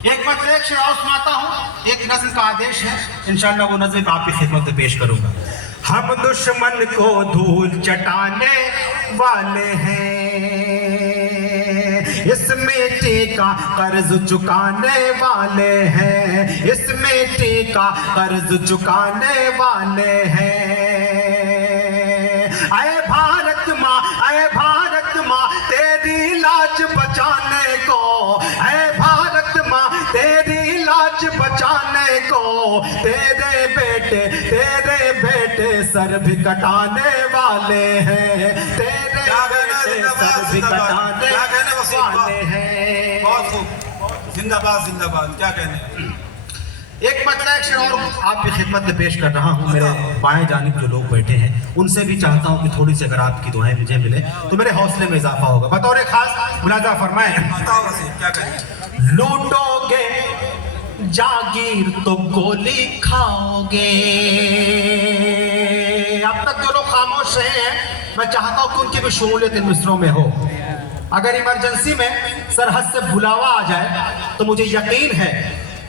एक मतलब एक शेर और सुनाता हूँ, एक नज़्म का आदेश है, इंशाअल्लाह वो नज़्म आपकी खिदमत में पेश करूंगा। हम दुश्मन को धूल चटाने वाले हैं, इस मिट्टी का कर्ज चुकाने वाले हैं, इस मिट्टी का कर्ज चुकाने वाले हैं। आए भारत माँ तेरी लाज बचाने को, आए भारत माँ तेरी लाज बचाने को, तेरे बेटे सर भी कटाने वाले हैं, तेरे बेटे सर भी कटाने वाले हैं। बहुत खूब, जिंदाबाद जिंदाबाद। क्या कहने, एक मतलब एक शेर और आपकी खिदमत में पेश कर रहा हूँ। मेरे बाएं जानिब जो लोग बैठे हैं उनसे भी चाहता हूँ कि थोड़ी सी अगर आपकी दुआएं मुझे मिले तो मेरे हौसले में इजाफा होगा। बतौर खास मुलाजा फरमाएं, बताओ वसीम क्या कहने। लूटोगे जागीर तो गोली खाओगे। अब तक जो लोग खामोश रहे हैं मैं चाहता हूँ कि उनकी भी शमूलियत इन मिसरों में हो। अगर इमरजेंसी में सरहद से बुलावा आ जाए तो मुझे यकीन है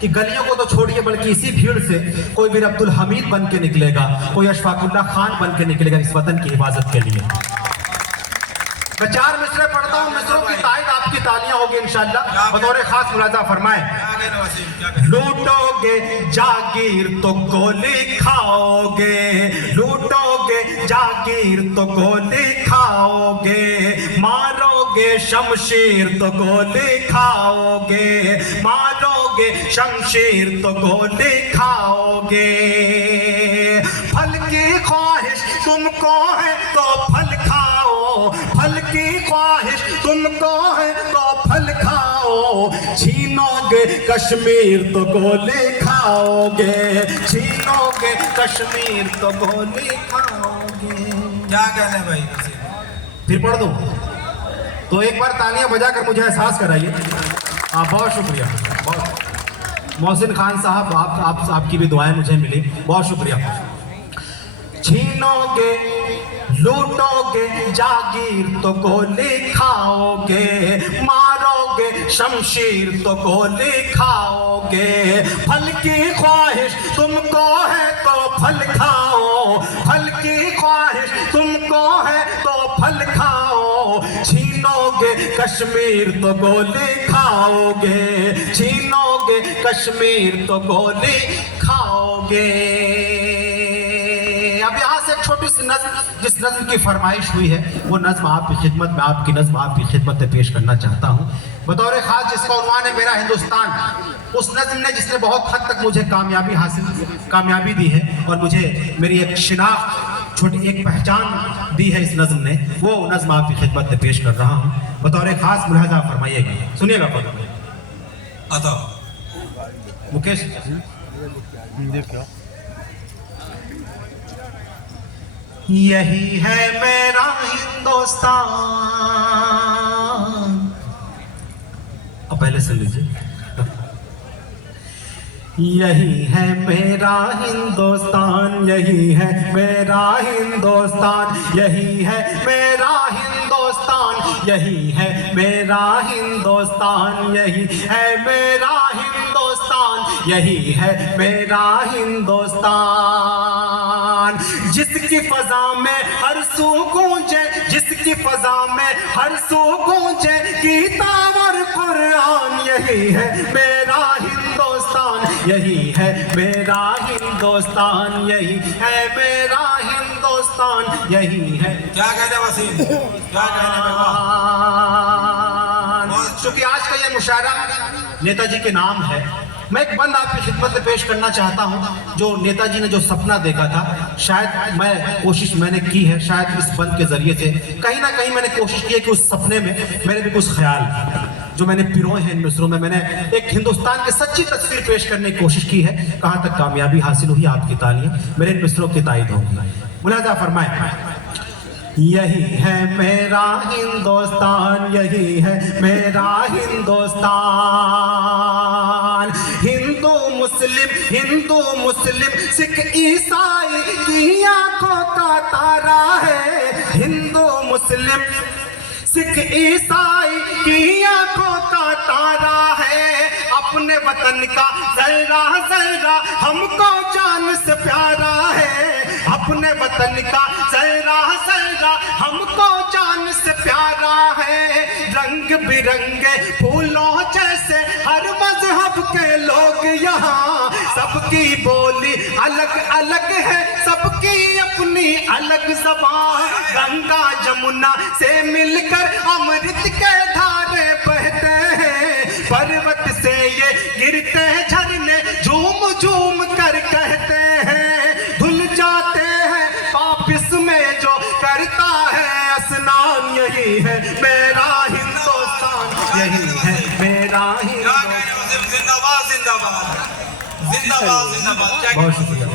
कि गलियों को तो छोड़िए बल्कि इसी भीड़ से कोई भी अब्दुल हमीद बन के निकलेगा, कोई अशफाकुल्ला खान बन के निकलेगा इस वतन की हिफाजत के लिए। मैं 4 मिसरे पढ़ता हूँ, मिसरों की तायद आपकी तालियां होगी इंशाअल्लाह। बतौर खास मुलाजा फरमाएं, लूटोगे जागीर तो गोली खाओगे, लूटोगे जागीर तो गोली खाओगे, मारोगे शमशीर तो गोली खाओगे, मारोगे शमशीर तो गोली खाओगे। फल की ख्वाहिश तुमको है तो फल खाओ, फल की ख्वाहिश तुमको है तो फल खाओ, छीनोगे कश्मीर तो गोली खाओगे, छीनोगे कश्मीर तो गोली खाओगे। क्या कहने भाई वसीम? फिर पढ़ दूं तो एक बार तालियां बजाकर मुझे एहसास कराइए। बहुत शुक्रिया, बहुत। मोहसिन खान साहब आपकी भी दुआएं मुझे मिली, बहुत शुक्रिया। छीनोगे लूटोगे जागीर तो गोली खाओगे, मारोगे शमशीर तो गोली खाओगे। फल की ख्वाहिश तुमको है तो फल खाओ, फल की ख्वाहिश तुमको है तो फल खाओ, छीनोगे कश्मीर तो गोली खाओगे, छीनोगे कश्मीर तो गोली खाओगे। अब यहाँ से एक छोटी सी नज़्म, जिस नज़्म की फरमाइश हुई है वो नज़्म आपकी खिदमत में, आपकी नज़्म आपकी खिदमत में पेश करना चाहता हूँ। बतौर खास जिसका उन्वान है मेरा हिंदुस्तान, उस नज़्म ने जिसने बहुत हद तक मुझे कामयाबी दी है और मुझे मेरी एक शिनाख्त, छोटी एक पहचान दी है इस नज़्म ने, वो नज़्म आपकी खिदमत में पेश कर रहा हूँ। बतौर खास मुलाजा फरमाइएगा, सुनिएगा। आता मुकेश यही है मेरा हिंदुस्तान। अब पहले सुन लीजिए। यही है मेरा हिंदुस्तान, यही है मेरा हिंदुस्तान, यही है मेरा हिंदुस्तान, यही है मेरा हिंदुस्तान, यही है मेरा हिंदुस्तान, यही है मेरा हिंदुस्तान। जिसकी फजा में हर सू गूंजे, जिसकी फजा में हर सू गूंजे किताब और कुरान, यही है मेरा हिंदुस्तान, यही है मेरा हिंदुस्तान, यही है मेरा हिंदुस्तान, यही है। क्या कहने वसीम? क्या कहने भाई? चूंकि आज का ये मुशायरा नेताजी के नाम है, मैं एक बंद आपकी खिदमत में पेश करना चाहता हूं। जो नेताजी ने जो सपना देखा था, शायद कोशिश मैंने की है, शायद इस बंद के जरिए से कहीं ना कहीं मैंने कोशिश की है कि उस सपने में मेरे भी कुछ ख्याल जो मैंने पिरोए हैं इन मिसरों में, मैंने एक हिंदुस्तान की सच्ची तस्वीर पेश करने की कोशिश की है। कहाँ तक कामयाबी हासिल हुई आपकी तालियां मेरे इन मिसरों की तायद होगी। मुलाजा फरमाएं, यही है मेरा हिंदुस्तान, यही है मेरा हिंदुस्तान। हिंदू मुस्लिम सिख ईसाई की आंखों का तारा है, हिंदू मुस्लिम सिख ईसाई की आंखों का तारा है, अपने वतन का जर्रा जर्रा हमको जान से प्यारा है, अपने वतन का जर्रा जर्रा हमको जान से प्यारा है। रंग बिरंगे फूलों जैसे हर मजहब के लोग यहाँ, सबकी बोली अलग अलग है, सबकी अपनी अलग ज़बान। गंगा जमुना से मिलकर अमृत के धारे बहते हैं, पर्वत से ये गिरते झरने झूम झूम कर कहते हैं, धुल जाते हैं पाप इसमें जो करता है स्नान। यही है मेरा हिंदुस्तान, यही है मेरा क्या हिंदुस्तान। कहने वसीम, जिंदाबाद जिंदाबाद जिंदाबाद जिंदाबाद। क्या बहुत शुक्रिया,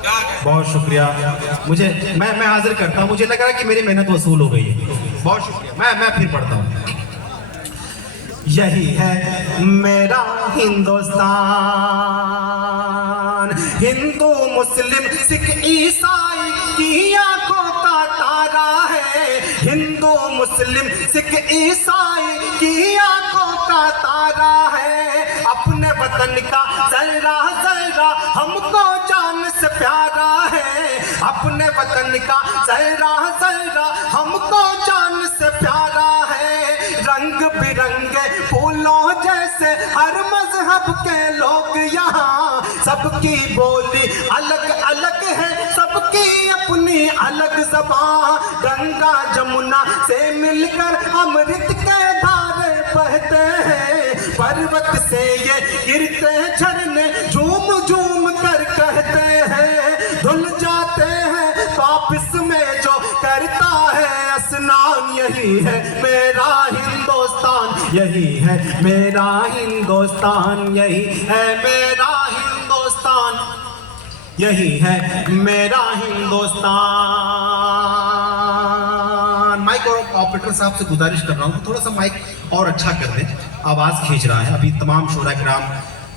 क्या कहने? बहुत शुक्रिया। मुझे मैं हाजिर करता हूँ, मुझे लग रहा है कि मेरी मेहनत वसूल हो गई है। बहुत शुक्रिया। मैं फिर पढ़ता हूँ। यही है मेरा हिंदुस्तान, हिंदू मुस्लिम सिख ईसाई की आंखों का तारा है, हिंदू मुस्लिम सिख ईसाई की आंखों का तारा है, अपने वतन का जर्रा जर्रा हमको जान से प्यारा है, अपने वतन का जर्रा जर्रा हमको जान से प्यारा है। रंग बिरंगे फूलों जैसे हर मजहब के लोग यहाँ, सबकी बोली अलग अलग है, सबकी अपनी अलग ज़बान। गंगा जमुना से मिलकर अमृत के धारे बहते हैं, पर्वत से ये गिरते झरने झूम झूम कर कहते हैं, धुल जाते हैं पाप इसमें जो करता है स्नान। यही है मेरा हिंदुस्तान, यही है मेरा हिंदुस्तान, यही है मेरा हिंदुस्तान, यही है मेरा हिंदुस्तान। माइक और ऑपरेटर साहब से गुजारिश कर रहा हूँ कि थोड़ा सा माइक और अच्छा कर दें, आवाज़ खींच रहा है। अभी तमाम शोरा किराम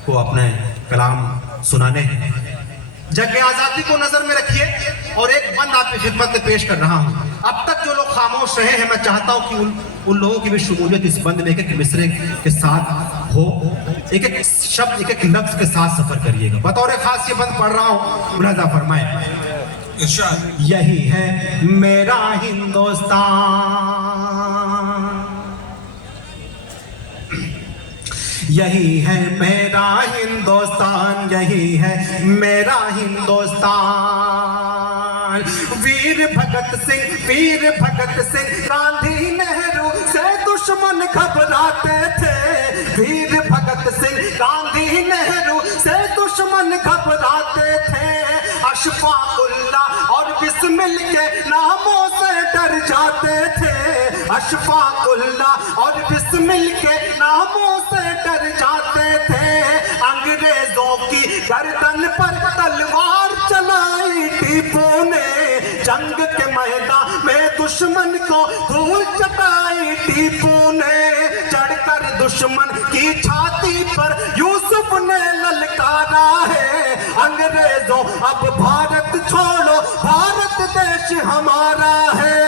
को अपने कलाम सुनाने हैं। जंग आज़ादी को नजर में रखिए और एक बंद आपकी खिदमत में पेश कर रहा हूँ। अब तक जो लोग खामोश रहे हैं, मैं चाहता हूँ कि उन लोगों की भी शमूलियत इस बंद में एक एक मिसरे के साथ हो, एक एक शब्द एक एक लफ्ज के साथ सफर करिएगा। बतौर खास ये बंद पढ़ रहा हूँ, मुलाजा फरमाए। इरशाद। यही है मेरा हिंदुस्तान, यही है मेरा हिंदुस्तान, यही है मेरा हिंदुस्तान। वीर भगत सिंह गांधी नेहरू से दुश्मन घबराते थे, वीर भगत सिंह गांधी नेहरू से दुश्मन घबराते थे, अशफाकुल्लाह और बिस्मिल के नामों से डर जाते थे, अशफाकुल्लाह और बिस्मिल के नामों से डर जाते थे। अंग्रेजों की गर्दन पर तलवार चलाई टीपू ने, जंग के मैदान में दुश्मन को धूल चटाई टीपू ने, चढ़कर दुश्मन की छाती पर यूसुफ ने ललकारा है, अंग्रेजों अब भारत छोड़ो, भारत देश हमारा है,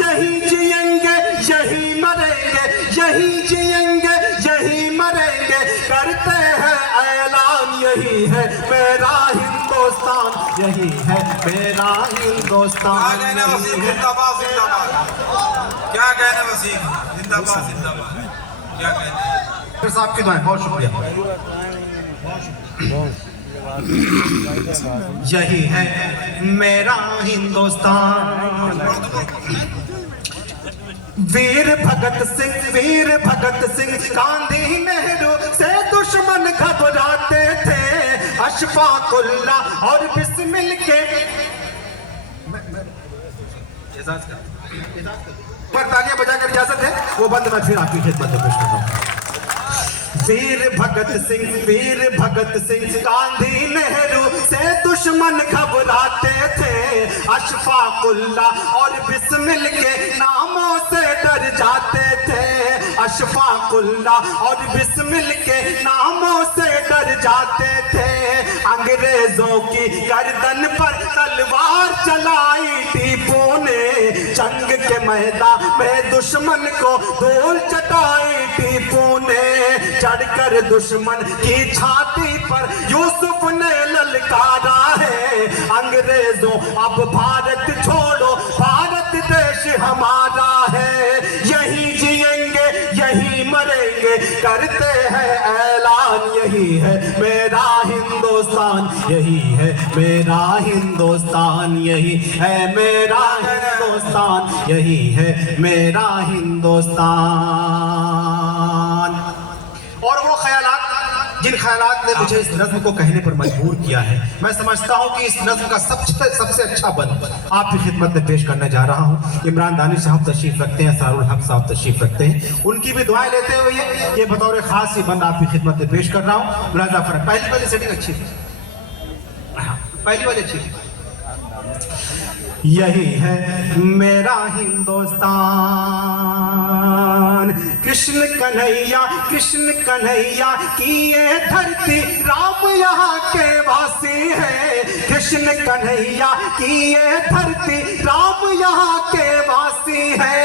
यही जिएंगे यही मरेंगे, यही जिएंगे यही मरेंगे, करते हैं ऐलान। यही है मेरा हिंदुस्तान, यही है मेरा हिंदुस्तान। क्या कहने वसीम, जिंदाबाद जिंदाबाद। क्या कहने वसीम, जिंदाबाद जिंदाबाद। क्या कहने? फिर साहब की दुआएं, बहुत शुक्रिया। यही है मेरा हिंदुस्तान, वीर भगत सिंह गांधी नेहरू से दुश्मन घबराते थे, अशफाकुल्लाह और बिस्मिल के पर तालियां बजाकर इजाजत है, वो बंद मैं फिर आपकी खिदमत में पेश कर रहा हूं। वीर भगत सिंह गांधी नेहरू से दुश्मन घबराते थे, अशफाकुल्लाह और बिस्मिल के नामों से डर जाते थे, अशफाकुल्लाह और बिस्मिल के नामों से डर जाते थे। अंग्रेजों की गर्दन पर तलवार चलाई टीपू ने, जंग के मैदान में दुश्मन को धूल चटाई टीपू ने। चढ़कर दुश्मन की छाती पर यूसुफ ने ललकारा है, अंग्रेजों अब भारत छोड़ो, भारत देश हमारा है। यही जिएंगे यही मरेंगे करते हैं ऐलान, यही है मेरा हिंदुस्तान, यही है मेरा हिंदुस्तान, यही है मेरा हिंदुस्तान, यही है मेरा हिंदुस्तान। और वो ख्यालात जिन ख्यालात ने मुझे इस नज़्म को कहने पर मजबूर किया है, मैं समझता हूँ कि इस नज़्म का सबसे अच्छा बंद आपकी खिदमत में पेश करने जा रहा हूँ। इमरान दानिश साहब तशरीफ रखते हैं, सारुल हक साहब तशरीफ रखते हैं, उनकी भी दुआएं लेते हुए ये बतौर खास ये बंद आपकी खिदमत में पेश कर रहा हूँ। मुलाजा फरमाएं। पहली वाली सेटिंग अच्छी थी, पहली वाली अच्छी थी। यही है मेरा हिंदुस्तान, कृष्ण कन्हैया की ये धरती, राम यहाँ के वासी है। कृष्ण कन्हैया की ये धरती, राम यहाँ के वासी है।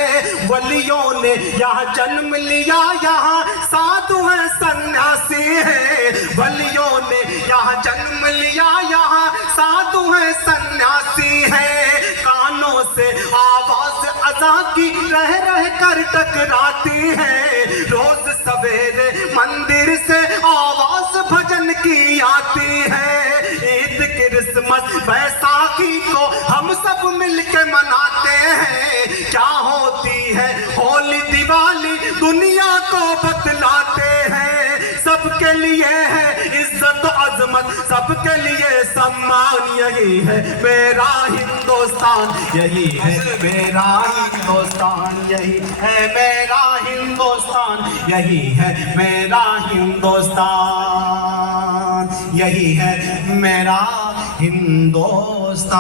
वलियों ने यहाँ जन्म लिया, यहाँ साधु है सन्यासी है। वलियों ने यहाँ जन्म लिया, यहाँ साधु है सन्यासी है। कानों से आवाज अज़ा की रह कर टकराती है, रोज सवेरे मंदिर से आवाज भजन की आती है। ईद क्रिसमस बैसाखी को हम सब मिलके मनाते हैं, क्या होती है होली दिवाली दुनिया को बतलाते हैं। सबके लिए है इज्जत अजमत, सबके लिए सम्मान, यही है मेरा हिंदुस्तान, यही है मेरा हिंदुस्तान, यही है मेरा हिंदुस्तान, यही है मेरा हिंदुस्तान, यही है मेरा हिंदुस्तान।